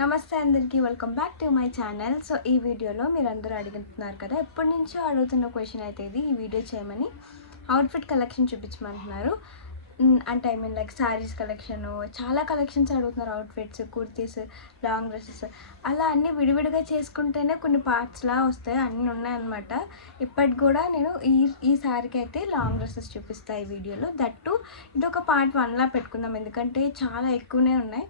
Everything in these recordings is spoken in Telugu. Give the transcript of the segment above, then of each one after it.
నమస్తే అందరికీ, welcome back to my channel. So ఈ వీడియోలో మీరందరూ అడుగుతున్నారు కదా, ఎప్పటి నుంచో అడుగుతున్న క్వశ్చన్ అయితే ఇది. ఈ వీడియో చేయమని అవుట్ఫిట్ కలెక్షన్ చూపించమంటున్నారు. అంటే లైక్ శారీస్ కలెక్షన్, చాలా కలెక్షన్స్ అడుగుతున్నారు. అవుట్ఫిట్స్, కుర్తీస్, లాంగ్ డ్రెస్సెస్, అలా అన్నీ విడివిడిగా చేసుకుంటేనే కొన్ని పార్ట్స్లా వస్తాయి. అన్నీ ఉన్నాయన్నమాట. ఇప్పటికి కూడా నేను ఈ శారీకి అయితే లాంగ్ డ్రెస్సెస్ చూపిస్తాను ఈ వీడియోలో. దట్టు ఇది ఒక పార్ట్ 1లా పెట్టుకుందాం, ఎందుకంటే చాలా ఎక్కువనే ఉన్నాయి.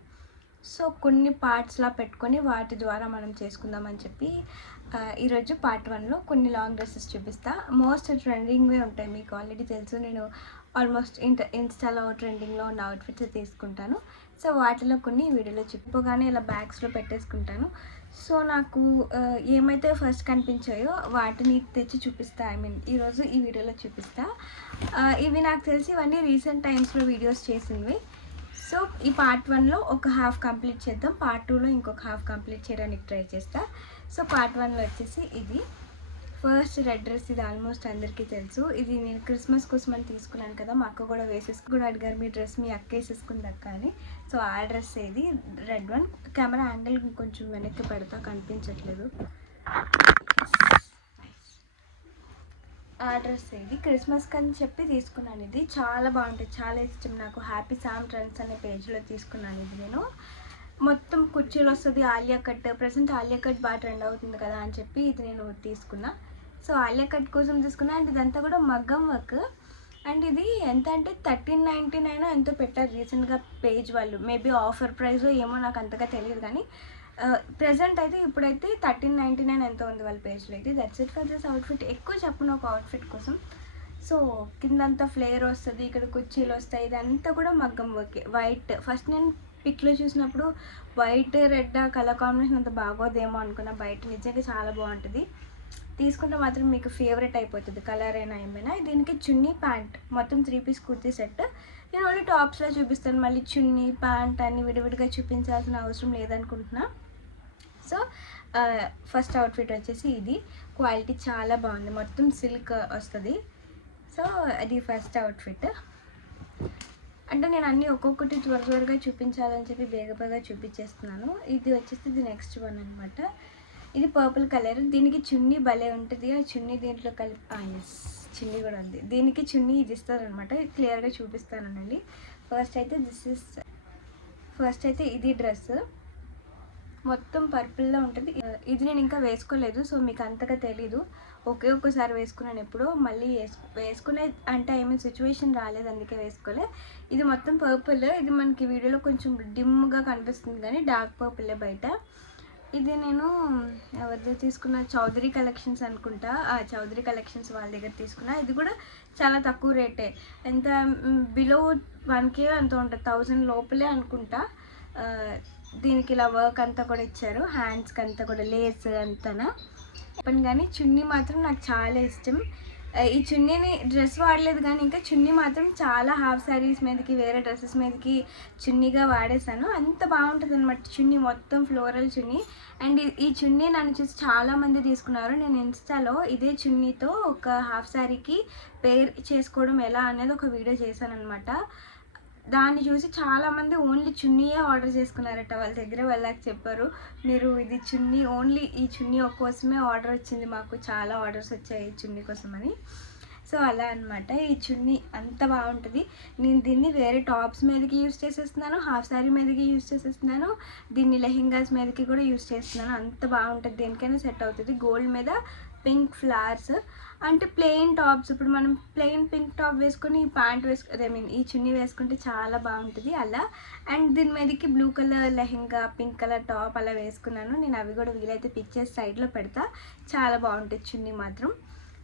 సో కొన్ని పార్ట్స్లా పెట్టుకొని వాటి ద్వారా మనం చేసుకుందామని చెప్పి ఈరోజు పార్ట్ 1లో కొన్ని లాంగ్ డ్రెస్సెస్ చూపిస్తా. మోస్ట్ ట్రెండింగ్వే ఉంటాయి, మీకు ఆల్రెడీ తెలుసు. నేను ఆల్మోస్ట్ ఇన్స్టాలో ట్రెండింగ్లో ఉన్న అవుట్ఫిట్స్ తీసుకుంటాను. సో వాటిలో కొన్ని వీడియోలో చెప్పగానే ఇలా బ్యాగ్స్లో పెట్టేసుకుంటాను. సో నాకు ఏమైతే ఫస్ట్ కనిపించాయో వాటిని తెచ్చి చూపిస్తా. ఈరోజు ఈ వీడియోలో చూపిస్తా. ఇవి నాకు తెలిసి ఇవన్నీ రీసెంట్ టైమ్స్లో వీడియోస్ చేసినవి. సో ఈ పార్ట్ 1లో ఒక హాఫ్ కంప్లీట్ చేద్దాం, పార్ట్ 2లో ఇంకొక హాఫ్ కంప్లీట్ చేయడానికి ట్రై చేస్తా. సో పార్ట్ 1లో వచ్చేసి ఇది ఫస్ట్ రెడ్ డ్రెస్. ఇది ఆల్మోస్ట్ అందరికీ తెలుసు. ఇది నేను క్రిస్మస్ కోసం అని తీసుకున్నాను కదా, మా అక్క కూడా కూడా అడిగారు, మీ డ్రెస్ మీ అక్క వేసేసుకుంది అక్క అని. సో ఆ డ్రెస్ ఇది రెడ్ వన్. కెమెరా యాంగిల్ కొంచెం వెనక్కి పెడతా, కనిపించట్లేదు. ఆ డ్రెస్ ఇది క్రిస్మస్కి అని చెప్పి తీసుకున్నాను. ఇది చాలా బాగుంటుంది, చాలా ఇష్టం నాకు. హ్యాపీ సామ్ ట్రెండ్స్ అనే పేజ్లో తీసుకున్నాను ఇది నేను. మొత్తం కుర్చీలు వస్తుంది, Alia cut. Present Alia cut బాగా ట్రెండ్ అవుతుంది కదా అని చెప్పి ఇది నేను తీసుకున్నా. సో ఆలియా కట్ కోసం తీసుకున్నా. అండ్ ఇదంతా కూడా మగ్గం వర్క్. అండ్ ఇది ఎంత అంటే 1399 ఎంతో పెట్టారు రీసెంట్గా పేజ్ వాళ్ళు. మేబీ ఆఫర్ ప్రైస్ ఏమో నాకు అంతగా తెలియదు, కానీ ప్రజెంట్ అయితే ఇప్పుడైతే 1399 ఎంతో ఉంది వాళ్ళ పేజ్లో. అయితే that's it for this outfit. ఎక్కువ చెప్పను ఒక అవుట్ఫిట్ కోసం. సో కిందంతా ఫ్లేర్ వస్తుంది, ఇక్కడ కుర్చీలు వస్తాయి. ఇదంతా కూడా మగ్గం వర్కే. వైట్ ఫస్ట్ నేను పిక్లో చూసినప్పుడు వైట్ రెడ్ కలర్ కాంబినేషన్ అంత బాగోదేమో అనుకున్నా. బయట నిజంగా చాలా బాగుంటుంది, తీసుకుంటే మాత్రం మీకు ఫేవరెట్ అయిపోతుంది, కలర్ అయినా ఏమైనా. దీనికి చున్నీ ప్యాంట్ మొత్తం 3 పీస్ కుర్తీ సెట్. నేను ఓన్లీ టాప్స్లో చూపిస్తాను, మళ్ళీ చున్నీ ప్యాంట్ అన్ని విడివిడిగా చూపించాల్సిన అవసరం లేదనుకుంటున్నా. సో ఫస్ట్ అవుట్ఫిట్ వచ్చేసి ఇది. క్వాలిటీ చాలా బాగుంది, మొత్తం సిల్క్ వస్తుంది. సో అది ఫస్ట్ అవుట్ఫిట్. అంటే నేను అన్నీ ఒక్కొక్కటి త్వరగా చూపించాలని చెప్పి బేగ చూపించేస్తున్నాను. ఇది వచ్చేసి ఇది నెక్స్ట్ వన్ అనమాట. ఇది పర్పుల్ కలర్. దీనికి చున్నీ భలే ఉంటుంది. ఆ చున్నీ దీంట్లో కలిపి చున్నీ కూడా ఉంది. దీనికి చున్నీ ఇది ఇస్తారనమాట. క్లియర్గా చూపిస్తానండి. ఫస్ట్ అయితే ఇది డ్రెస్ మొత్తం పర్పుల్లో ఉంటుంది. ఇది నేను ఇంకా వేసుకోలేదు, సో మీకు అంతగా తెలీదు. ఒక్కసారి వేసుకున్నాను ఎప్పుడో, మళ్ళీ వేసుకునే అంటే సిచ్యువేషన్ రాలేదు, అందుకే వేసుకోలే. ఇది మొత్తం పర్పుల్. ఇది మనకి వీడియోలో కొంచెం డిమ్గా కనిపిస్తుంది, కానీ డార్క్ పర్పులే బయట. ఇది నేను ఎవరి తీసుకున్న, చౌదరి కలెక్షన్స్ అనుకుంటా. చౌదరి కలెక్షన్స్ వాళ్ళ దగ్గర తీసుకున్నా. ఇది కూడా చాలా తక్కువ రేటే, ఎంత బిలో 1K అంత ఉంటుంది, 1000 లోపలే అనుకుంటా. దీనికి ఇలా వర్క్ అంతా కూడా ఇచ్చారు, హ్యాండ్స్కి అంతా కూడా లేస్ అంతా. కానీ చున్నీ మాత్రం నాకు చాలా ఇష్టం. ఈ చున్నీని డ్రెస్ వాడలేదు, కానీ ఇంకా చున్నీ మాత్రం చాలా హాఫ్ శారీస్ మీదకి, వేరే డ్రెస్సెస్ మీదకి చున్నీగా వాడేసాను. అంత బాగుంటుంది అనమాట చున్నీ, మొత్తం ఫ్లోరల్ చున్నీ. అండ్ ఈ చున్నీ నన్ను చూసి చాలామంది తీసుకున్నారు. నేను ఇన్స్టాలో ఇదే చున్నీతో ఒక హాఫ్ శారీకి పేర్ చేసుకోవడం ఎలా అనేది ఒక వీడియో చేశాను అనమాట. దాన్ని చూసి చాలామంది ఓన్లీ చున్నీయే ఆర్డర్ చేసుకున్నారట. వాళ్ళ దగ్గర వాళ్ళకి చెప్పారు, మీరు ఇది చున్నీ, ఓన్లీ ఈ చున్నీ కోసమే ఆర్డర్ వచ్చింది మాకు, చాలా ఆర్డర్స్ వచ్చాయి ఈ చున్నీ కోసమని. సో అలా అనమాట. ఈ చున్నీ అంత బాగుంటుంది. నేను దీన్ని వేరే టాప్స్ మీదకి యూజ్ చేసేస్తున్నాను, హాఫ్ శారీ మీదకి యూజ్ చేసేస్తున్నాను, దీన్ని లెహెంగాస్ మీదకి కూడా యూజ్ చేస్తున్నాను. అంత బాగుంటుంది, దేనికైనా సెట్ అవుతుంది. గోల్డ్ మీద పింక్ ఫ్లవర్స్ అంటే ప్లెయిన్ టాప్స్. ఇప్పుడు మనం ప్లెయిన్ పింక్ టాప్ వేసుకొని ఈ ప్యాంట్ ఈ చున్నీ వేసుకుంటే చాలా బాగుంటుంది అలా. అండ్ దీని మీదకి blue colour lehenga, pink colour top అలా వేసుకున్నాను నేను. అవి కూడా వీలైతే పిక్చర్స్ సైడ్లో పెడతా, చాలా బాగుంటుంది చున్నీ మాత్రం.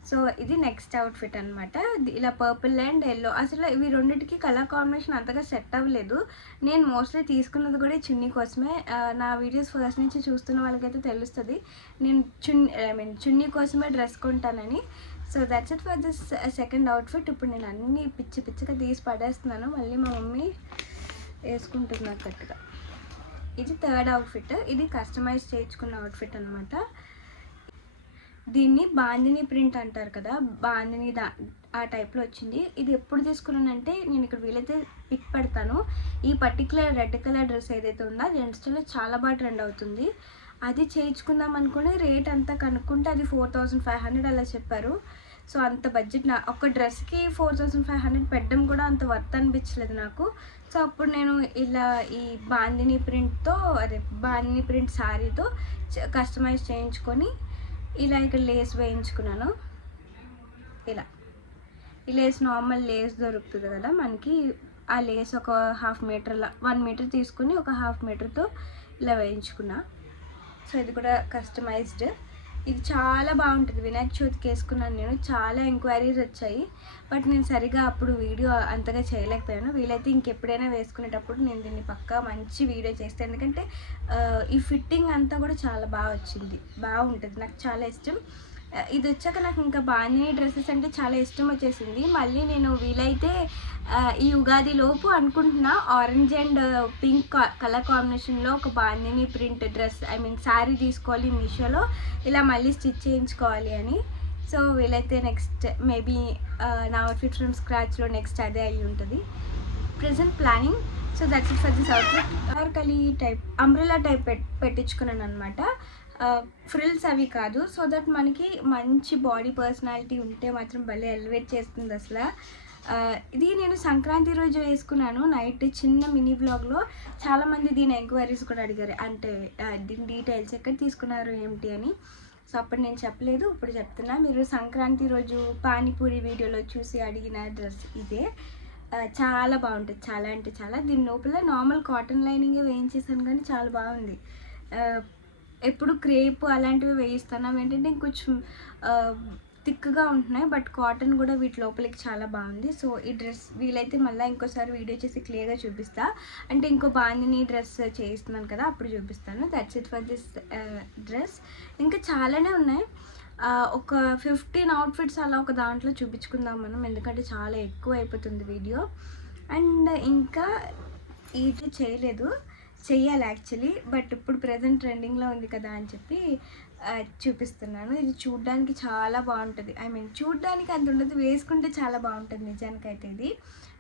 సో ఇది నెక్స్ట్ అవుట్ఫిట్ అనమాట. ఇలా పర్పుల్ అండ్ ఎల్లో. అసలు ఇవి రెండింటికి కలర్ కాంబినేషన్ అంతగా సెట్ అవ్వలేదు. నేను మోస్ట్లీ తీసుకున్నది కూడా చున్నీ కోసమే. నా వీడియోస్ ఫస్ట్ నుంచి చూస్తున్న వాళ్ళకైతే తెలుస్తుంది నేను చున్నీ కోసమే డ్రెస్ కొంటానని. So that's it for this second outfit. ఇప్పుడు నేను అన్నీ పిచ్చిగా తీసి పడేస్తున్నాను, మళ్ళీ మా మమ్మీ వేసుకుంటున్నారు కరెక్ట్గా. ఇది థర్డ్ అవుట్ఫిట్. ఇది కస్టమైజ్ చేయించుకున్న అవుట్ఫిట్ అనమాట. దీన్ని బాందిని ప్రింట్ అంటారు కదా, బాందిని ఆ టైప్లో వచ్చింది. ఇది ఎప్పుడు తీసుకున్నానంటే నేను ఇక్కడ వీలైతే పిక్ పెడతాను. ఈ పర్టికులర్ రెడ్ కలర్ డ్రెస్ ఏదైతే ఉందో అది ఇన్స్టాలో చాలా బాగా ట్రెండ్ అవుతుంది. అది చేయించుకుందాం అనుకుని రేట్ అంతా కనుక్కుంటే అది 4500 అలా చెప్పారు. సో అంత బడ్జెట్ నా ఒక డ్రెస్కి 4500 పెట్టడం కూడా అంత వర్త్ అనిపించలేదు నాకు. సో అప్పుడు నేను ఇలా ఈ బాందిని ప్రింట్తో బాందిని ప్రింట్ శారీతో కస్టమైజ్ చేయించుకొని ఇలా ఇక్కడ లేస్ వేయించుకున్నాను. ఇలా ఈ లేస్ నార్మల్ లేస్ దొరుకుతుంది కదా మనకి, ఆ లేస్ ఒక 1/2 మీటర్లా 1 మీటర్ తీసుకుని ఒక 1/2 మీటర్తో ఇలా వేయించుకున్నా. సో ఇది కూడా కస్టమైజ్డ్. ఇది చాలా బాగుంటుంది. వినాయక చవితికి వేసుకున్నాను నేను. చాలా ఎంక్వైరీస్ వచ్చాయి, బట్ నేను సరిగా అప్పుడు వీడియో అంతగా చేయలేకపోయాను. వీలైతే ఇంకెప్పుడైనా వేసుకునేటప్పుడు నేను దీన్ని పక్కా మంచి వీడియో చేస్తాను. ఎందుకంటే ఈ ఫిట్టింగ్ అంతా కూడా చాలా బాగా వచ్చింది, బాగుంటుంది, నాకు చాలా ఇష్టం. ఇది వచ్చాక నాకు ఇంకా బాందిని డ్రెస్సెస్ అంటే చాలా ఇష్టం వచ్చేసింది. మళ్ళీ నేను వీలైతే ఈ ఉగాది లోపు అనుకుంటున్నా ఆరెంజ్ అండ్ పింక్ కలర్ కాంబినేషన్లో ఒక బాందిని ప్రింట్ డ్రెస్ శారీ తీసుకోవాలి మీషోలో, ఇలా మళ్ళీ స్టిచ్ చేయించుకోవాలి అని. సో వీలైతే నెక్స్ట్ మేబీ నా అవుట్ఫిట్ ఫ్రమ్ స్క్రాచ్లో నెక్స్ట్ అదే అయ్యి ఉంటుంది. Present planning. So that's it for this outfit. Anarkali type umbrella type పెట్టించుకున్నాను అనమాట. ఫ్రిల్స్ అవి కాదు. సో దట్ మనకి మంచి బాడీ పర్సనాలిటీ ఉంటే మాత్రం భలే ఎలివేట్ చేస్తుంది అసలు. ఇది నేను సంక్రాంతి రోజు వేసుకున్నాను నైట్ చిన్న మినీ బ్లాగ్లో. చాలామంది దీని ఎంక్వైరీస్ కూడా అడిగారు, అంటే దీని డీటెయిల్స్ ఎక్కడ తీసుకున్నారు ఏమిటి అని. సో అప్పుడు నేను చెప్పలేదు, ఇప్పుడు చెప్తున్నా. మీరు సంక్రాంతి రోజు పానీపూరి వీడియోలో చూసి అడిగిన డ్రెస్ ఇదే. చాలా బాగుంటుంది, చాలా అంటే చాలా. దీని లోపల నార్మల్ కాటన్ లైనింగే వేయించేసాను కానీ చాలా బాగుంది. ఎప్పుడు క్రేప్ అలాంటివి వేయిస్తాను, అవి ఏంటంటే ఇంకొంచెం థిక్గా ఉంటున్నాయి, బట్ కాటన్ కూడా వీటి లోపలికి చాలా బాగుంది. సో ఈ డ్రెస్ వీలైతే మళ్ళీ ఇంకోసారి వీడియో చేసి క్లియర్గా చూపిస్తా, అంటే ఇంకో బాందిని డ్రెస్ చేయిస్తున్నాను కదా అప్పుడు చూపిస్తాను. That's it for this dress. ఇంకా చాలానే ఉన్నాయి, ఒక 15 అవుట్ఫిట్స్ అలా ఒక దాంట్లో చూపించుకుందాం మనం, ఎందుకంటే చాలా ఎక్కువ అయిపోతుంది వీడియో. అండ్ ఇంకా ఇది చేయలేదు, చెయ్యాలి యాక్చువల్లీ, బట్ ఇప్పుడు ప్రజెంట్ ట్రెండింగ్లో ఉంది కదా అని చెప్పి చూపిస్తున్నాను. ఇది చూడ్డానికి చాలా బాగుంటుంది. చూడ్డానికి అంత ఉండదు, వేసుకుంటే చాలా బాగుంటుంది నిజానికైతే.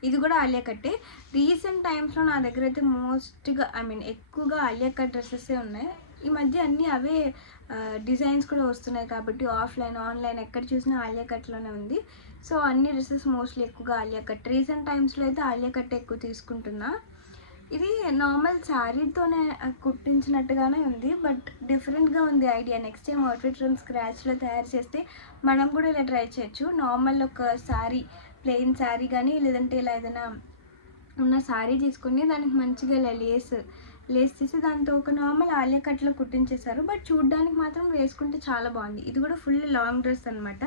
ఇది కూడా ఆలియా కట్టే. రీసెంట్ టైమ్స్లో నా దగ్గర అయితే మోస్ట్గా ఎక్కువగా ఆలియా కట్ డ్రెస్సెసే ఉన్నాయి. ఈ మధ్య అన్నీ అవే డిజైన్స్ కూడా వస్తున్నాయి కాబట్టి ఆఫ్లైన్ ఆన్లైన్ ఎక్కడ చూసినా ఆలియా కట్లోనే ఉంది. సో అన్ని డ్రెస్సెస్ మోస్ట్లీ ఎక్కువగా ఆలియా కట్. రీసెంట్ టైమ్స్లో అయితే ఆలియా కట్ ఎక్కువ తీసుకుంటున్నా. ఇది నార్మల్ శారీతోనే కుట్టించినట్టుగానే ఉంది, బట్ డిఫరెంట్గా ఉంది idea. Next time outfit from స్క్రాచ్లో తయారు చేస్తే మనం కూడా ఇలా ట్రై చేయొచ్చు. నార్మల్ ఒక శారీ, ప్లెయిన్ శారీ కానీ లేదంటే ఇలా ఏదైనా ఉన్న శారీ తీసుకుని దానికి మంచిగా ఇలా లేస్ తీసి దాంతో ఒక నార్మల్ ఆలియా కట్లో కుట్టించేశారు, బట్ చూడ్డానికి మాత్రం వేసుకుంటే చాలా బాగుంది. ఇది కూడా ఫుల్ లాంగ్ డ్రెస్ అనమాట.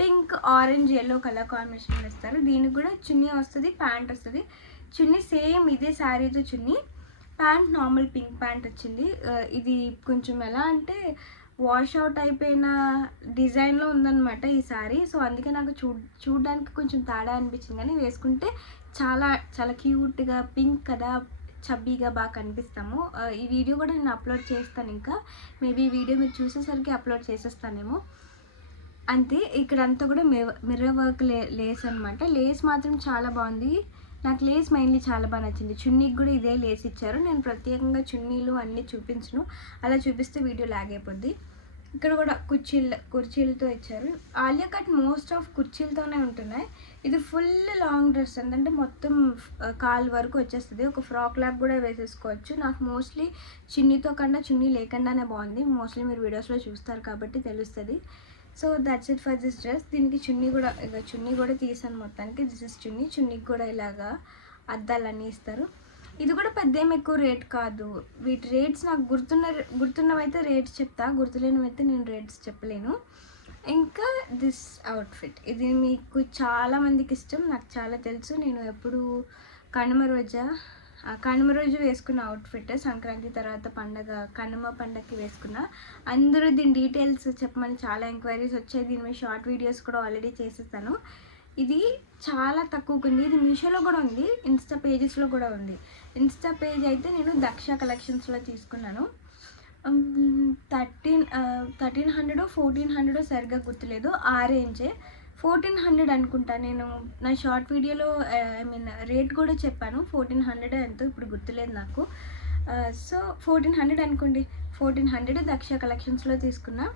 Pink orange yellow colour combination ఇస్తారు. దీనికి కూడా చున్నీ వస్తుంది, ప్యాంట్ వస్తుంది. చున్నీ సేమ్ ఇదే శారీతో చున్నీ, ప్యాంట్ నార్మల్ పింక్ ప్యాంట్ వచ్చింది. ఇది కొంచెం ఎలా అంటే వాష్ అవుట్ అయిపోయిన డిజైన్లో ఉందన్నమాట ఈ శారీ. సో అందుకే నాకు చూడడానికి కొంచెం తేడా అనిపించింది, కానీ వేసుకుంటే చాలా చాలా క్యూట్గా పింక్ కదా, చబ్బీగా బాగా కనిపిస్తాము. ఈ వీడియో కూడా నేను అప్లోడ్ చేస్తాను, ఇంకా మేబీ ఈ వీడియో మీరు చూసేసరికి అప్లోడ్ చేసేస్తానేమో. అంతే. ఇక్కడంతా కూడా మిర్రర్ వర్క్ లేస్ అనమాట. లేస్ మాత్రం చాలా బాగుంది. నాకు లేస్ మెయిన్లీ చాలా బాగా నచ్చింది. చున్నీకి కూడా ఇదే లేస్ ఇచ్చారు. నేను ప్రత్యేకంగా చున్నీలు అన్నీ చూపించను, అలా చూపిస్తే వీడియో లాగ్ అయిపోద్ది. ఇక్కడ కూడా కుర్చీలతో ఇచ్చారు. ఆలియా కట్ మోస్ట్ ఆఫ్ కుర్చీలతోనే ఉంటున్నాయి. ఇది ఫుల్ లాంగ్ డ్రెస్, అంటే మొత్తం కాలు వరకు వచ్చేస్తుంది. ఒక ఫ్రాక్ లాగ్ కూడా వేసేసుకోవచ్చు. నాకు మోస్ట్లీ చున్నీతో కన్నా చున్నీ లేకుండానే బాగుంది. మోస్ట్లీ మీరు వీడియోస్లో చూస్తారు కాబట్టి తెలుస్తుంది. So that's it for this dress. దీనికి చున్నీ కూడా తీసాను మొత్తానికి. దిస్ ఇస్ చున్నీకి కూడా ఇలాగా అద్దాలన్నీ ఇస్తారు. ఇది కూడా పెద్ద ఏమి ఎక్కువ రేట్ కాదు. వీటి రేట్స్ నాకు గుర్తున్నవైతే రేట్స్ చెప్తా, గుర్తులేనివైతే నేను రేట్స్ చెప్పలేను. ఇంకా దిస్ అవుట్ఫిట్, ఇది మీకు చాలామందికి ఇష్టం, నాకు చాలా తెలుసు. నేను ఎప్పుడు కనుమ రోజు వేసుకున్న అవుట్ఫిట్, సంక్రాంతి తర్వాత కనుమ పండగకి వేసుకున్న. అందరూ దీని డీటెయిల్స్ చెప్పమని చాలా ఎంక్వైరీస్ వచ్చాయి. దీని మీద షార్ట్ వీడియోస్ కూడా ఆల్రెడీ చేసేస్తాను. ఇది చాలా తక్కువకు ఉంది. ఇది మీషోలో కూడా ఉంది, ఇన్స్టా పేజెస్లో కూడా ఉంది. ఇన్స్టా పేజ్ అయితే నేను దక్ష కలెక్షన్స్లో తీసుకున్నాను. 1300 1400 సరిగ్గా గుర్తులేదు, ఆ రేంజే. 1400 అనుకుంటా. నేను నా షార్ట్ వీడియోలో ఐ మీన్ రేట్ కూడా చెప్పాను. 1400 ఎంతో ఇప్పుడు గుర్తులేదు నాకు. సో 1400 అనుకోండి. 1400 దక్ష కలెక్షన్స్లో తీసుకున్నా.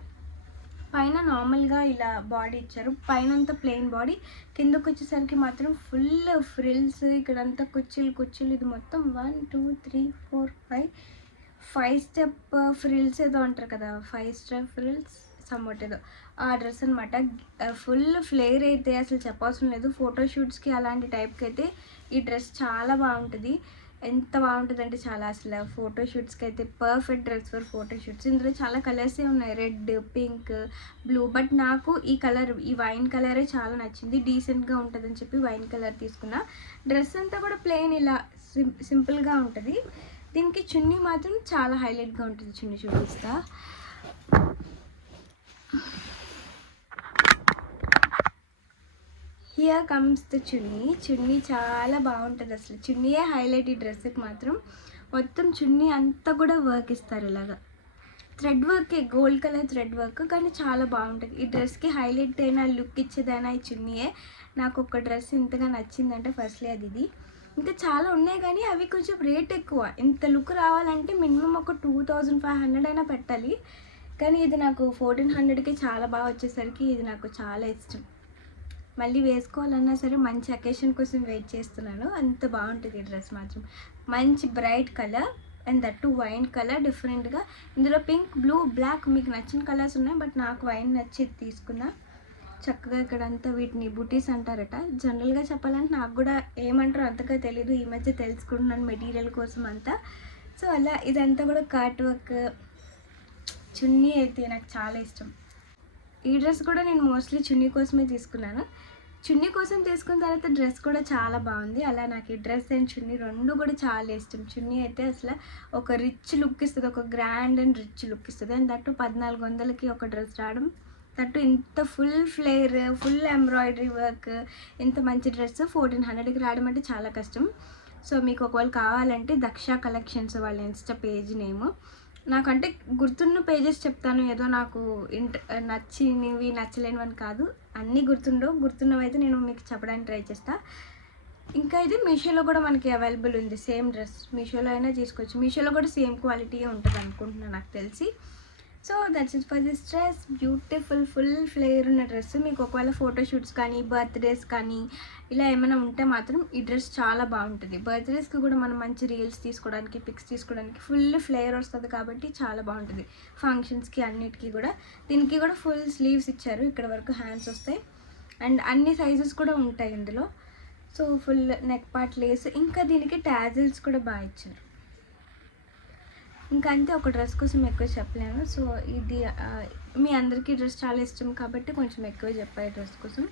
పైన నార్మల్గా ఇలా బాడీ ఇచ్చారు. పైన అంతా ప్లెయిన్ బాడీ, కిందకు వచ్చేసరికి మాత్రం ఫుల్ ఫ్రిల్స్, ఇక్కడంతా కుర్చీలు. ఇది మొత్తం 1 2 3 4 5 స్టెప్ ఫ్రిల్స్ ఏదో అంటారు కదా, 5 స్టెప్ ఫ్రిల్స్ సమ్మట్ ఏదో ఆ డ్రెస్ అనమాట. ఫుల్ ఫ్లేర్ అయితే అసలు చెప్పవసరం లేదు. ఫోటోషూట్స్కి అలాంటి టైప్కి అయితే ఈ డ్రెస్ చాలా బాగుంటుంది. ఎంత బాగుంటుందంటే చాలా, అసలు ఫోటోషూట్స్కి అయితే పర్ఫెక్ట్ డ్రెస్ ఫర్ ఫోటోషూట్స్. ఇందులో చాలా కలర్సే ఉన్నాయి, రెడ్, పింక్, బ్లూ. బట్ నాకు ఈ కలర్, ఈ వైన్ కలరే చాలా నచ్చింది. డీసెంట్గా ఉంటుందని చెప్పి వైన్ కలర్ తీసుకున్నా. డ్రెస్ అంతా కూడా ప్లెయిన్ ఇలా సింపుల్గా ఉంటుంది. దీనికి చున్నీ మాత్రం చాలా హైలైట్గా ఉంటుంది. చున్నీ చూపిస్తా. హియర్ కమ్స్ ద చున్నీ చాలా బాగుంటుంది. అసలు చున్నీయే హైలైట్ ఈ డ్రెస్కి మాత్రం. మొత్తం చున్నీ అంతా కూడా వర్క్ ఇస్తారు, ఇలాగా థ్రెడ్ వర్కే, గోల్డ్ కలర్ థ్రెడ్ వర్క్, కానీ చాలా బాగుంటుంది. ఈ డ్రెస్కి హైలైట్ అయినా, లుక్ ఇచ్చేదైనా ఈ చున్నీయే. నాకు ఒక డ్రెస్ ఇంతగా నచ్చిందంటే ఫస్ట్లీ అది ఇది. ఇంకా చాలా ఉన్నాయి కానీ అవి కొంచెం రేట్ ఎక్కువ. ఇంత లుక్ రావాలంటే మినిమం ఒక 2500 అయినా పెట్టాలి. కానీ ఇది నాకు 1400కి చాలా బాగా వచ్చేసరికి ఇది నాకు చాలా ఇష్టం. మళ్ళీ వేసుకోవాలన్నా సరే మంచి అకేషన్ కోసం వెయిట్ చేస్తున్నాను. అంత బాగుంటుంది ఈ డ్రెస్ మాత్రం. మంచి bright colour and that wine colour డిఫరెంట్గా. ఇందులో పింక్, బ్లూ, బ్లాక్ మీకు నచ్చిన కలర్స్ ఉన్నాయి. బట్ నాకు వైన్ నచ్చి తీసుకున్నా. చక్కగా ఇక్కడంతా వీటిని బుటీస్ అంటారట. జనరల్గా చెప్పాలంటే నాకు కూడా ఏమంటారో అంతగా తెలీదు, ఈ మధ్య తెలుసుకుంటున్నాను మెటీరియల్ కోసం అంతా. సో అలా ఇదంతా కూడా కట్ వర్క్. చున్నీ అయితే నాకు చాలా ఇష్టం. ఈ డ్రెస్ కూడా నేను మోస్ట్లీ చున్నీ కోసమే తీసుకున్నాను. చున్నీ కోసం తీసుకున్న తర్వాత డ్రెస్ కూడా చాలా బాగుంది. అలా నాకు ఈ డ్రెస్ అండ్ చున్నీ రెండు కూడా చాలా ఇష్టం. చున్నీ అయితే అసలు ఒక రిచ్ లుక్ ఇస్తుంది, ఒక గ్రాండ్ అండ్ రిచ్ లుక్ ఇస్తుంది. అండ్ దట్టు 1400కి ఒక డ్రెస్ రావడం, దట్టు ఇంత full flare, full embroidery work, ఇంత మంచి డ్రెస్ 1400కి రావడం అంటే చాలా కష్టం. సో మీకు ఒకవేళ కావాలంటే దక్ష కలెక్షన్స్ వాళ్ళ ఇన్స్టా పేజ్ నేమ్. నాకంటే గుర్తున్న పేజెస్ చెప్తాను, ఏదో నాకు నచ్చినవి నచ్చలేనివని కాదు. అన్నీ గుర్తున్నవి అయితే నేను మీకు చెప్పడానికి ట్రై చేస్తా. ఇంకా ఇది మీషోలో కూడా మనకి అవైలబుల్ ఉంది. సేమ్ డ్రెస్ మీషోలో అయినా తీసుకోవచ్చు. మీషోలో కూడా సేమ్ క్వాలిటీ ఉంటుంది అనుకుంటున్నాను నాకు తెలిసి. So that's it for this dress. Beautiful full flare ఉన్న డ్రెస్. మీకు ఒకవేళ ఫోటోషూట్స్ కానీ, బర్త్డేస్ కానీ ఇలా ఏమైనా ఉంటే మాత్రం ఈ డ్రెస్ చాలా బాగుంటుంది. బర్త్డేస్కి కూడా మనం మంచి రీల్స్ తీసుకోవడానికి, పిక్స్ తీసుకోవడానికి ఫుల్ ఫ్లేర్ వస్తుంది కాబట్టి చాలా బాగుంటుంది. ఫంక్షన్స్కి అన్నిటికీ కూడా. దీనికి కూడా ఫుల్ స్లీవ్స్ ఇచ్చారు, ఇక్కడ వరకు హ్యాండ్స్ వస్తాయి. అండ్ అన్ని సైజెస్ కూడా ఉంటాయి ఇందులో. So full neck part lace, ఇంకా దీనికి ట్యాజిల్స్ కూడా బాగా ఇచ్చారు. ఇంకా అంతే, ఒక డ్రెస్ కోసం ఎక్కువ చెప్పలేను. సో ఇది మీ అందరికీ డ్రెస్ చాలా ఇష్టం కాబట్టి కొంచెం ఎక్కువ చెప్పాయి డ్రెస్ కోసం.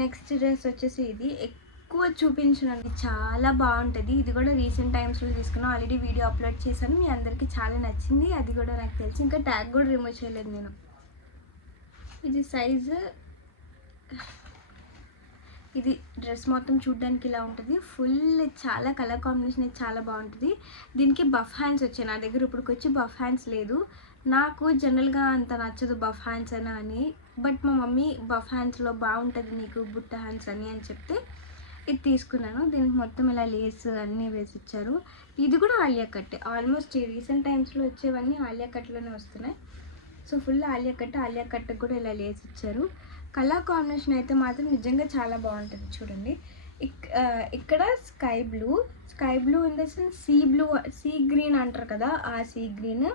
నెక్స్ట్ డ్రెస్ వచ్చేసి ఇది ఎక్కువ చూపించడానికి చాలా బాగుంటుంది. ఇది కూడా రీసెంట్ టైమ్స్లో తీసుకున్నాను. ఆల్రెడీ వీడియో అప్లోడ్ చేశాను, మీ అందరికీ చాలా నచ్చింది. అది కూడా నాకు తెలిసి, ఇంకా ట్యాగ్ కూడా రిమూవ్ చేయలేదు నేను. ఇది సైజు, ఇది డ్రెస్ మొత్తం చూడడానికి ఇలా ఉంటుంది. ఫుల్ చాలా కలర్ కాంబినేషన్ అయితే చాలా బాగుంటుంది. దీనికి బఫ్ హ్యాండ్స్ వచ్చాయి. నా దగ్గర ఇప్పటికి వచ్చి బఫ్ హ్యాండ్స్ లేదు. నాకు జనరల్గా అంత నచ్చదు బఫ్ హ్యాండ్స్ అని. బట్ మా మమ్మీ బఫ్ హ్యాండ్స్లో బాగుంటుంది నీకు బుట్ట హ్యాండ్స్ అని చెప్తే ఇది తీసుకున్నాను. దీనికి మొత్తం ఇలా లేస్ అన్నీ వేసి ఇచ్చారు. ఇది కూడా ఆలియా కట్. ఆల్మోస్ట్ ఈ రీసెంట్ టైమ్స్లో వచ్చేవన్నీ ఆలియా కట్లోనే వస్తున్నాయి. సో ఫుల్ ఆలియా కట్ కూడా ఇలా లేసి ఇచ్చారు. కలర్ కాంబినేషన్ అయితే మాత్రం నిజంగా చాలా బాగుంటుంది. చూడండి, ఇక్కడ sky blue in the sense sea green అంటారు కదా, ఆ సీ గ్రీన్,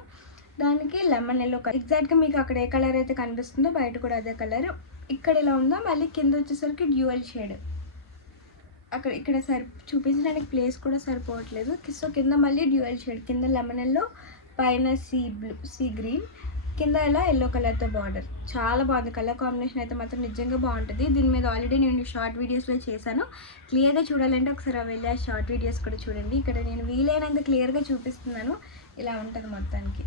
దానికి లెమన్ ఎల్లో కలర్. ఎగ్జాక్ట్గా మీకు అక్కడ ఏ కలర్ అయితే కనిపిస్తుందో బయట కూడా అదే కలర్. ఇక్కడ ఇలా ఉందో, మళ్ళీ కింద వచ్చేసరికి డ్యూయల్ షేడ్. ఇక్కడ చూపించడానికి ప్లేస్ కూడా సరిపోవట్లేదు. సో కింద మళ్ళీ డ్యూయల్ షేడ్, కింద లెమన్ ఎల్లో, పైన సీ గ్రీన్, కింద ఇలా ఎల్లో కలర్తో బార్డర్. చాలా బాగుంది. కలర్ కాంబినేషన్ అయితే మాత్రం నిజంగా బాగుంటుంది. దీని మీద ఆల్రెడీ నేను షార్ట్ వీడియోస్లో చేశాను. క్లియర్గా చూడాలంటే ఒకసారి వెళ్ళి ఆ షార్ట్ వీడియోస్ కూడా చూడండి. ఇక్కడ నేను వీలైనంత క్లియర్గా చూపిస్తున్నాను. ఇలా ఉంటుంది మొత్తానికి.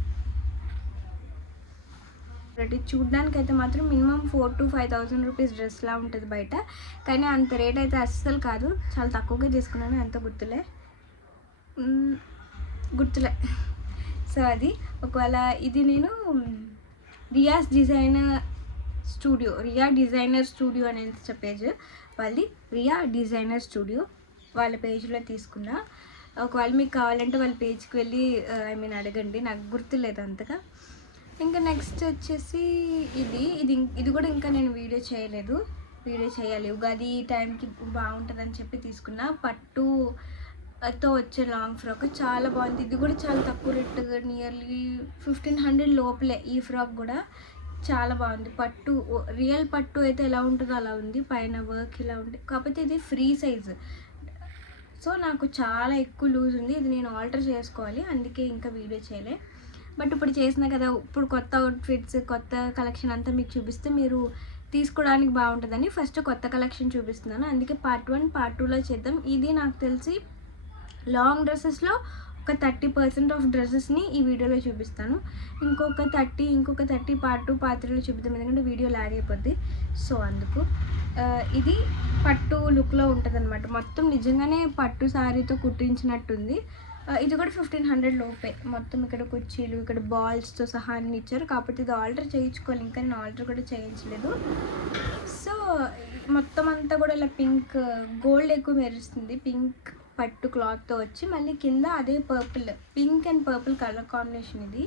చూడడానికి అయితే మాత్రం మినిమం 4,000 to 5,000 రూపీస్ డ్రెస్లా ఉంటుంది బయట. కానీ అంత రేట్ అయితే అస్సలు కాదు. చాలా తక్కువగా తీసుకున్నాను, అంత గుర్తులే. సో అది ఒకవేళ ఇది నేను Riya's design studio, Riya designer studio అనే ఇన్స్టా పేజ్ వాళ్ళది, రియా డిజైనర్ స్టూడియో వాళ్ళ పేజ్లో తీసుకున్నా. ఒకవేళ మీకు కావాలంటే వాళ్ళ పేజ్కి వెళ్ళి అడగండి, నాకు గుర్తులేదు అంతగా. ఇంకా నెక్స్ట్ వచ్చేసి ఇది కూడా ఇంకా నేను వీడియో చేయాలి. ఉగాది టైంకి బాగుంటుందని చెప్పి తీసుకున్నా. పట్టుతో వచ్చే లాంగ్ ఫ్రాక్ చాలా బాగుంది. ఇది కూడా చాలా తక్కువ రేట్, నియర్లీ 1500 లోపలే. ఈ ఫ్రాక్ కూడా చాలా బాగుంది. పట్టు, రియల్ పట్టు అయితే ఎలా ఉంటుందో అలా ఉంది, పైన వర్క్ ఇలా ఉంది. కాకపోతే ఇది ఫ్రీ సైజ్, సో నాకు చాలా ఎక్కువ లూజ్ ఉంది. ఇది నేను ఆల్టర్ చేసుకోవాలి, అందుకే ఇంకా వీడియో చేయలే. బట్ ఇప్పుడు చేసినా కదా, ఇప్పుడు కొత్త అవుట్ఫిట్స్, కొత్త కలెక్షన్ అంతా మీకు చూపిస్తే మీరు తీసుకోవడానికి బాగుంటుందని ఫస్ట్ కొత్త కలెక్షన్ చూపిస్తున్నాను. అందుకే పార్ట్ 1 పార్ట్ 2లో చేద్దాం. ఇది నాకు తెలిసి లాంగ్ డ్రెస్సెస్లో ఒక 30% ఆఫ్ డ్రెస్సెస్ని ఈ వీడియోలో చూపిస్తాను. ఇంకొక 30 పార్ట్ 2 పార్ట్ 3లో చూపిద్దాం, ఎందుకంటే వీడియో లాగ్ అయిపోద్ది. సో అందుకు ఇది పట్టు లుక్లో ఉంటుంది అనమాట. మొత్తం నిజంగానే పట్టు శారీతో కుట్టించినట్టుంది. ఇది కూడా 1500 లోపే. మొత్తం ఇక్కడ కుర్చీలు, ఇక్కడ బాల్స్తో సహా అన్ని ఇచ్చారు. కాకపోతే ఇది ఆల్టర్ చేయించుకోవాలి, ఇంకా నేను ఆల్టర్ కూడా చేయించలేదు. సో మొత్తం అంతా కూడా ఇలా పింక్, గోల్డ్ ఎక్కువ మెరుస్తుంది. పింక్ పట్టు క్లాత్తో వచ్చి మళ్ళీ కింద అదే purple, pink and purple colour combination. ఇది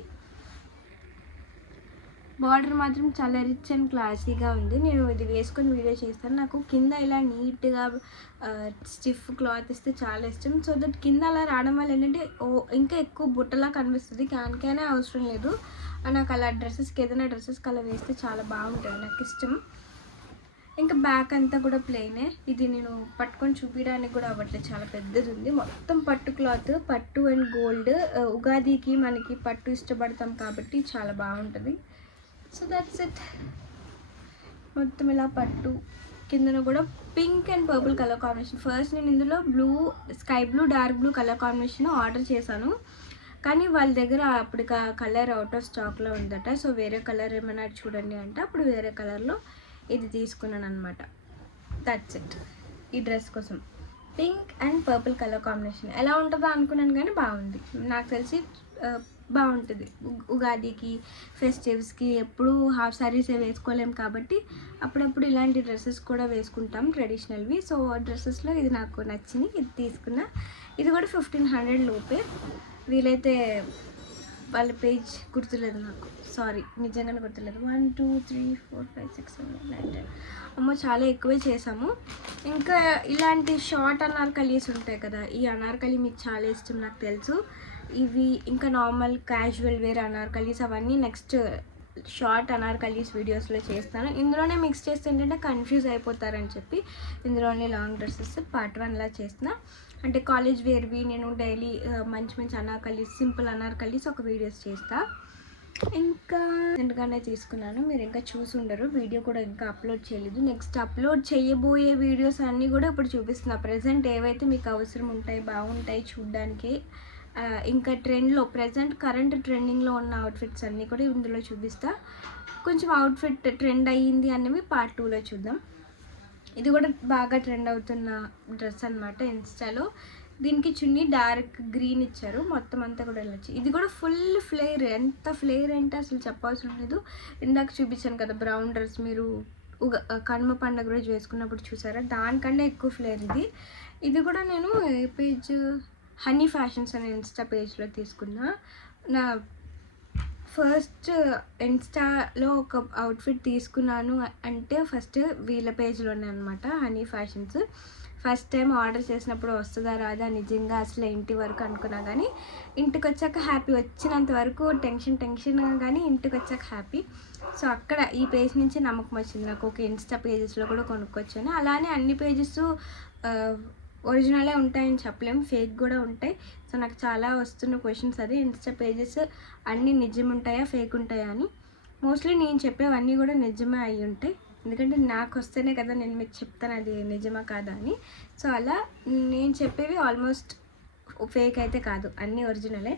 బార్డర్ మాత్రం చాలా రిచ్ అండ్ క్లాసీగా ఉంది. నేను ఇది వేసుకొని వీడియో చేస్తాను. నాకు కింద ఇలా నీట్గా స్టిఫ్ క్లాత్ ఇస్తే చాలా ఇష్టం. సో దట్ కింద అలా రావడం వల్ల ఏంటంటే ఇంకా ఎక్కువ బుట్టలా కనిపిస్తుంది. క్యానే అవసరం లేదు. నాకు అలా ఏదైనా డ్రెస్సెస్కి అలా వేస్తే చాలా బాగుంటుంది, నాకు ఇష్టం. ఇంకా బ్యాక్ అంతా కూడా ప్లెయినే. ఇది నేను పట్టుకొని చూపించడానికి కూడా అవ్వట్లేదు, చాలా పెద్దది ఉంది. మొత్తం పట్టు క్లాత్, పట్టు అండ్ గోల్డ్. ఉగాదికి మనకి పట్టు ఇష్టపడతాం కాబట్టి చాలా బాగుంటుంది. So that's it. మొత్తం ఇలా పట్టు, కిందన కూడా pink and purple colour combination. First నేను ఇందులో sky blue, dark blue colour combination order చేశాను, కానీ వాళ్ళ దగ్గర అప్పుడు కలర్ అవుట్ ఆఫ్ స్టాక్లో ఉందట. సో వేరే కలర్ ఏమైనా చూడండి అంటే అప్పుడు వేరే కలర్లో ఇది తీసుకున్నాను అనమాట. That's it. ఈ డ్రెస్ కోసం pink and purple colour combination ఎలా ఉంటుందో అనుకున్నాను, కానీ బాగుంది. నాకు తెలిసి బాగుంటుంది. ఉగాదికి, ఫెస్టివ్స్కి ఎప్పుడు హాఫ్ శారీసే వేసుకోలేం కాబట్టి అప్పుడప్పుడు ఇలాంటి డ్రెస్సెస్ కూడా వేసుకుంటాం, ట్రెడిషనల్వి. సో డ్రెస్సెస్లో ఇది నాకు నచ్చింది, ఇది తీసుకున్నా. ఇది కూడా 1500 లోపే. వీలైతే వాళ్ళ పేజ్ గుర్తులేదు నాకు, సారీ, నిజంగానే గుర్తులేదు. 1 2 3 4 5 6 7 8 9 10 అమ్మో చాలా ఎక్కువే చేసాము. ఇంకా ఇలాంటి షార్ట్ అనార్కలీస్ ఉంటాయి కదా, ఈ అనార్కలి మీకు చాలా ఇష్టం నాకు తెలుసు. ఇవి ఇంకా నార్మల్ క్యాజువల్ వేర్ అనార్కలీస్ అవన్నీ నెక్స్ట్ షార్ట్ అనార్కలీస్ వీడియోస్లో చేస్తాను. ఇందులోనే మిక్స్ చేస్తే ఏంటంటే కన్ఫ్యూజ్ అయిపోతారని చెప్పి ఇందులోనే లాంగ్ డ్రెస్సెస్ పార్ట్ 1లా చేస్తున్నా. అంటే కాలేజ్ వేర్వి నేను డైలీ మంచి మంచి అనార్కలీస్, సింపుల్ అనార్కలీస్ ఒక వీడియోస్ చేస్తా. ఇంకా రీసెంట్గానే తీసుకున్నాను, మీరు ఇంకా చూసి ఉండరు, వీడియో కూడా ఇంకా అప్లోడ్ చేయలేదు. నెక్స్ట్ అప్లోడ్ చేయబోయే వీడియోస్ అన్నీ కూడా ఇప్పుడు చూపిస్తున్నా. ప్రజెంట్ ఏవైతే మీకు అవసరం ఉంటాయి, బాగుంటాయి చూడ్డానికి, ఇంకా ప్రజెంట్ కరెంట్ ట్రెండింగ్లో ఉన్న అవుట్ఫిట్స్ అన్నీ కూడా ఇందులో చూపిస్తా. కొంచెం అవుట్ఫిట్ ట్రెండ్ అయ్యింది అనేవి పార్ట్ 2లో చూద్దాం. ఇది కూడా బాగా ట్రెండ్ అవుతున్న డ్రెస్ అనమాట ఇన్స్టాలో. దీనికి చున్నీ డార్క్ గ్రీన్ ఇచ్చారు, మొత్తం అంతా కూడా వెళ్ళొచ్చు. ఇది కూడా ఫుల్ ఫ్లేర్, ఎంత ఫ్లేర్ అంటే అసలు చెప్పవసరం లేదు. ఇందాక చూపించాను కదా బ్రౌన్ డ్రెస్, మీరు కనుమ పండుగ రోజు వేసుకున్నప్పుడు చూసారా, దానికంటే ఎక్కువ ఫ్లేర్ ఇది. ఇది కూడా నేను పేజ్ హనీ ఫ్యాషన్స్ అనే ఇన్స్టా పేజ్లో తీసుకున్నా. నా ఫస్ట్ ఇన్స్టాలో ఒక అవుట్ఫిట్ తీసుకున్నాను అంటే ఫస్ట్ వీళ్ళ పేజ్లోనే అనమాట, honey fashions. First time order చేసినప్పుడు వస్తుందా రాదా నిజంగా అసలు ఇంటి వరకు అనుకున్నా, కానీ ఇంటికి వచ్చాక హ్యాపీ. వచ్చినంత వరకు టెన్షన్ కానీ ఇంటికి వచ్చాక హ్యాపీ. సో అక్కడ ఈ పేజ్ నుంచి నమ్మకం వచ్చింది నాకు, ఒక ఇన్స్టా పేజెస్లో కూడా కొనుక్కొచ్చాను. అలానే అన్ని పేజెస్ ఒరిజినలే ఉంటాయని చెప్పలేం, ఫేక్ కూడా ఉంటాయి. సో నాకు చాలా వస్తున్న క్వశ్చన్స్ అది, ఇన్స్టా పేజెస్ అన్నీ నిజం ఉంటాయా ఫేక్ ఉంటాయా అని. మోస్ట్లీ నేను చెప్పేవన్నీ కూడా నిజమే అయి ఉంటాయి, ఎందుకంటే నాకు వస్తేనే కదా నేను మీకు చెప్తాను అది నిజమా కాదా అని. సో అలా నేను చెప్పేవి ఆల్మోస్ట్ ఫేక్ అయితే కాదు, అన్నీ ఒరిజినలే.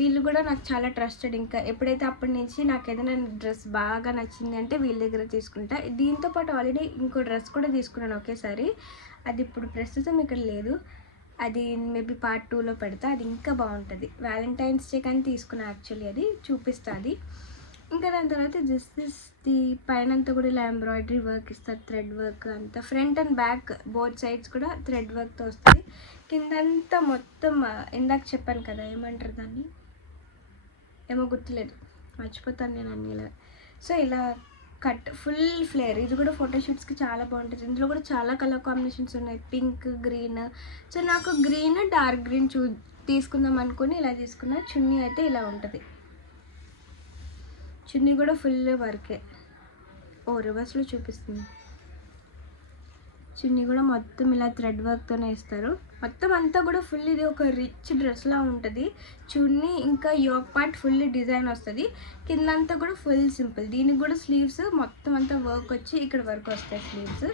వీళ్ళు కూడా నాకు చాలా ట్రస్టెడ్. ఇంకా ఎప్పుడైతే అప్పటి నుంచి నాకు ఏదైనా డ్రెస్ బాగా నచ్చింది అంటే వీళ్ళ దగ్గర తీసుకుంటా. దీంతోపాటు ఆల్రెడీ ఇంకో డ్రెస్ కూడా తీసుకున్నాను ఒకేసారి, అది ఇప్పుడు ప్రస్తుతం ఇక్కడ లేదు, అది మేబీ పార్ట్ 2లో పెడతా. అది ఇంకా బాగుంటుంది. వ్యాలంటైన్స్ డే కానీ తీసుకున్నా యాక్చువల్లీ, అది చూపిస్తా. అది ఇంకా దాని తర్వాత ది పైన అంతా కూడా ఇలా ఎంబ్రాయిడరీ వర్క్ ఇస్తారు, థ్రెడ్ వర్క్ అంతా. Front and back both sides కూడా థ్రెడ్ వర్క్తో వస్తుంది. కిందంతా మొత్తం ఇందాక చెప్పాను కదా, ఏమంటారు దాన్ని, ఏమో గుర్తులేదు, మర్చిపోతాను నేను అన్ని ఇలా. సో ఇలా కట్ ఫుల్ ఫ్లేర్. ఇది కూడా ఫోటోషూట్స్కి చాలా బాగుంటుంది. ఇందులో కూడా చాలా కలర్ కాంబినేషన్స్ ఉన్నాయి, పింక్, గ్రీన్. సో నాకు గ్రీన్, డార్క్ గ్రీన్ తీసుకుందాం అనుకుని ఇలా తీసుకున్నా. చున్నీ అయితే ఇలా ఉంటుంది. చున్నీ కూడా ఫుల్ వర్కే. రివర్స్లో చూపిస్తుంది. చున్నీ కూడా మొత్తం ఇలా థ్రెడ్ వర్క్తోనే ఇస్తారు. మొత్తం అంతా కూడా ఫుల్ ఇది ఒక రిచ్ డ్రెస్లా ఉంటుంది. చున్నీ ఇంకా యోక్ పార్ట్ ఫుల్ డిజైన్ వస్తుంది. కిందంతా కూడా ఫుల్ సింపుల్. దీనికి కూడా స్లీవ్స్ మొత్తం అంతా వర్క్ వచ్చి ఇక్కడ వరకు వస్తాయి స్లీవ్స్.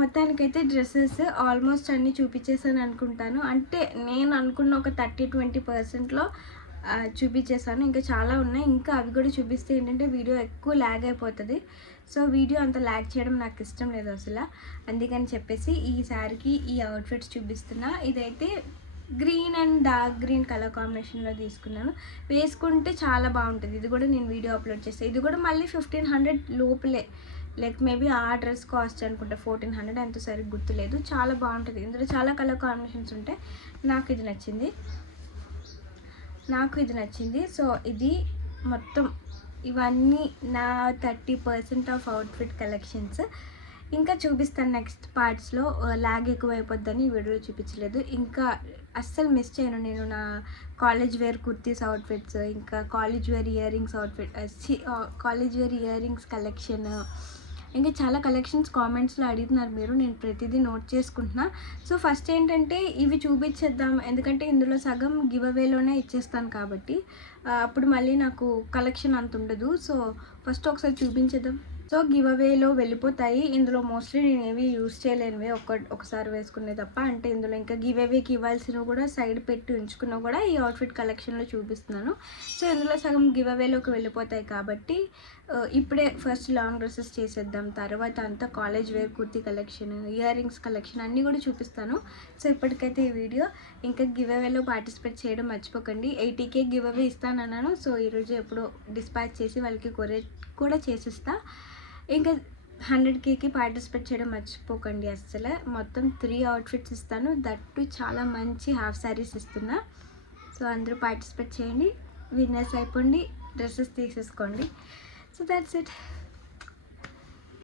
మొత్తానికైతే డ్రెస్సెస్ ఆల్మోస్ట్ అన్నీ చూపించేసాను అనుకుంటాను. అంటే నేను అనుకున్న ఒక 30-20%లో చూపించేసాను. ఇంకా చాలా ఉన్నాయి. ఇంకా అవి కూడా చూపిస్తే ఏంటంటే వీడియో ఎక్కువ ల్యాగ్ అయిపోతుంది. సో వీడియో అంత ల్యాగ్ చేయడం నాకు ఇష్టం లేదు అసలు. అందుకని చెప్పేసి ఈ శారీకి ఈ అవుట్ఫిట్స్ చూపిస్తున్నా. ఇదైతే green and dark green colour కాంబినేషన్లో తీసుకున్నాను. వేసుకుంటే చాలా బాగుంటుంది. ఇది కూడా నేను వీడియో అప్లోడ్ చేస్తాను. ఇది కూడా మళ్ళీ 1500 లోపలే. లైక్ మేబీ ఆ డ్రెస్ కాస్ట్ అనుకుంటా 1400, ఎంతో సరిగ్గా గుర్తులేదు. చాలా బాగుంటుంది. ఇందులో చాలా కలర్ కాంబినేషన్స్ ఉంటాయి. నాకు ఇది నచ్చింది. సో ఇది మొత్తం ఇవన్నీ నా 30% ఆఫ్ అవుట్ఫిట్ కలెక్షన్స్. ఇంకా చూపిస్తాను నెక్స్ట్ పార్ట్స్లో. ల్యాగ్ ఎక్కువైపోద్దని ఈ వీడియోలో చూపించలేదు. ఇంకా అస్సలు మిస్ చేయను నేను నా కాలేజ్ వేర్ కుర్తీస్ అవుట్ఫిట్స్, ఇంకా college wear earrings collection, ఇంకా చాలా కలెక్షన్స్ కామెంట్స్లో అడుగుతున్నారు మీరు. నేను ప్రతిదీ నోట్ చేసుకుంటున్నా. సో ఫస్ట్ ఏంటంటే ఇవి చూపించేద్దాం, ఎందుకంటే ఇందులో సగం గివ్ అవేలోనే ఇచ్చేస్తాను కాబట్టి అప్పుడు మళ్ళీ నాకు కలెక్షన్ అంత ఉండదు. సో ఫస్ట్ ఒకసారి చూపించేద్దాం. సో గివ్ అవేలో వెళ్ళిపోతాయి. ఇందులో మోస్ట్లీ నేను ఏవి యూజ్ చేయలేనివే, ఒకసారి వేసుకునే తప్ప. అంటే ఇందులో ఇంకా గివ్ అవేకి ఇవ్వాల్సినవి కూడా సైడ్ పెట్టి ఉంచుకున్నా కూడా ఈ అవుట్ఫిట్ కలెక్షన్లో చూపిస్తున్నాను. సో ఇందులో సగం గివ్ అవేలోకి వెళ్ళిపోతాయి కాబట్టి ఇప్పుడే ఫస్ట్ లాంగ్ డ్రెస్సెస్ చేసేద్దాం. తర్వాత అంతా college wear kurti collection, earrings collection అన్నీ కూడా చూపిస్తాను. సో ఇప్పటికైతే ఈ వీడియో. ఇంకా గివ్ అవేలో పార్టిసిపేట్ చేయడం మర్చిపోకండి. 80K give away ఇస్తానన్నాను. సో ఈరోజు ఎప్పుడో డిస్పాచ్ చేసి వాళ్ళకి కొరియర్ కూడా చేసిస్తా. ఇంకా 100Kకి పార్టిసిపేట్ చేయడం మర్చిపోకండి అస్సలు. మొత్తం 3 అవుట్ఫిట్స్ ఇస్తాను. దట్టు చాలా మంచి హాఫ్ శారీస్ ఇస్తున్నా. సో అందరూ పార్టిసిపేట్ చేయండి, విన్నర్స్ అయిపోండి, డ్రెస్సెస్ తీసేసుకోండి. So that's it.